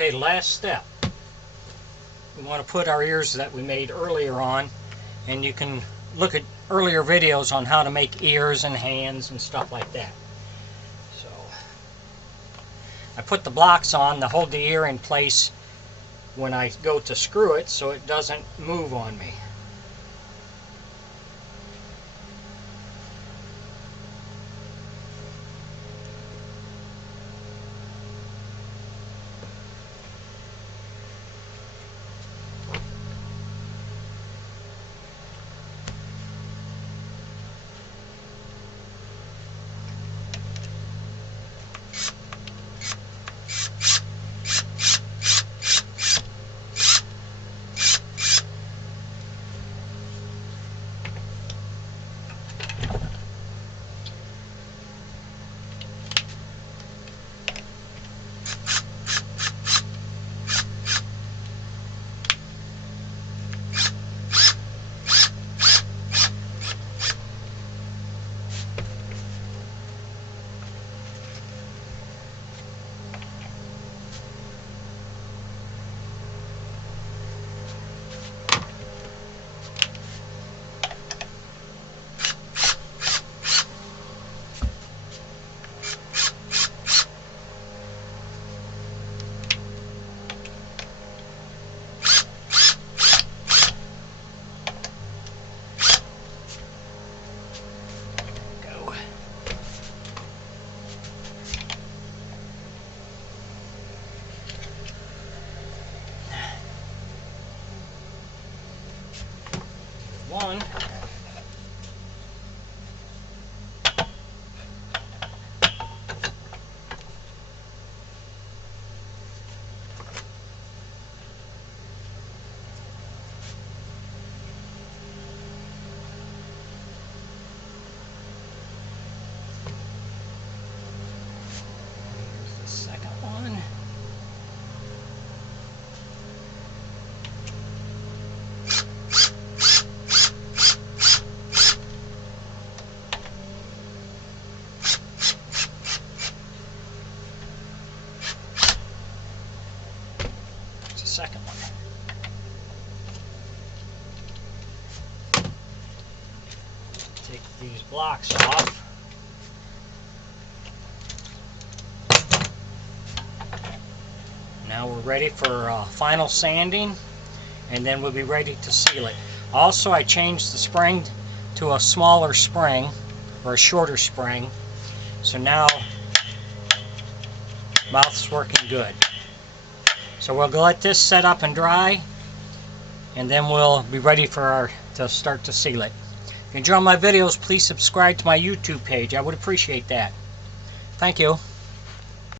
Okay, last step. We want to put our ears that we made earlier on, and you can look at earlier videos on how to make ears and hands and stuff like that. So I put the blocks on to hold the ear in place when I go to screw it so it doesn't move on me. One. Here's the second one. Second one. Take these blocks off. Now we're ready for final sanding, and then we'll be ready to seal it. Also, I changed the spring to a smaller spring, or a shorter spring, so now mouth's working good. So we'll let this set up and dry, and then we'll be ready for to start to seal it. If you enjoy my videos, please subscribe to my YouTube page. I would appreciate that. Thank you.